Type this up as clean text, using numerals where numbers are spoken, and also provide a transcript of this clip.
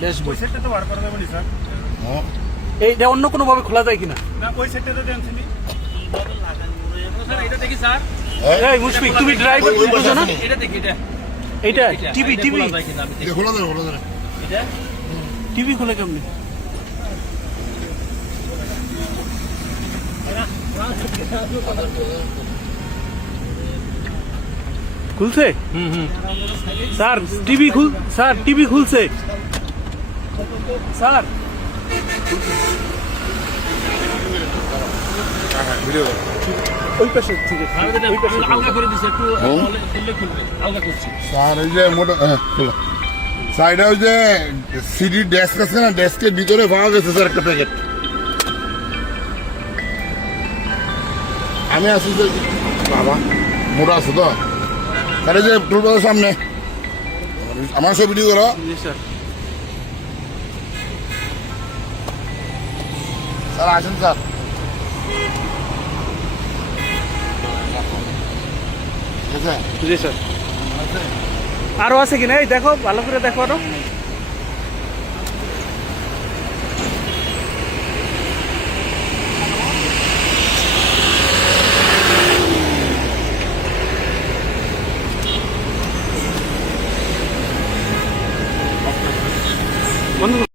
Dashboard. সেটটা তো বার করা যাবে না স্যার। এইটা অন্য কোনো ভাবে খোলা যায় কিনা? না ওই সেটটা তো দেন শুনি স্যার, এটা দেখি স্যার। এই মুশফিক, তুমি ড্রাইভার বুঝো না? এটা দেখি এইটা টিভি খোলা যায় কিনা আমি দেখি। খোলা যাবে এটা টিভি খোলে কেমনি? খুলছে? স্যার টিভি খুলছে স্যার। ওই পাশে থেকে ওই পাশে আলগা করে দিছে, একটু খুললে খুলবে, আলগা করছি। স্যার ওই যে মোটা খোলা সাইডে ওই যে সিডি ডেস্ক আছে না, ডেস্কের ভিতরে পাওয়া গেছে স্যার একটা প্যাকেট। আমি আসি যে বাবা মোটা আছে তো স্যার, এই যে টোল প্লাজার সামনে আমার সব ভিডিও করো স্যার। স্যার আসেন স্যার। ঠিক আছে জি স্যার। আরো আছে কিনা? এই দেখো, ভালো করে দেখো আরো।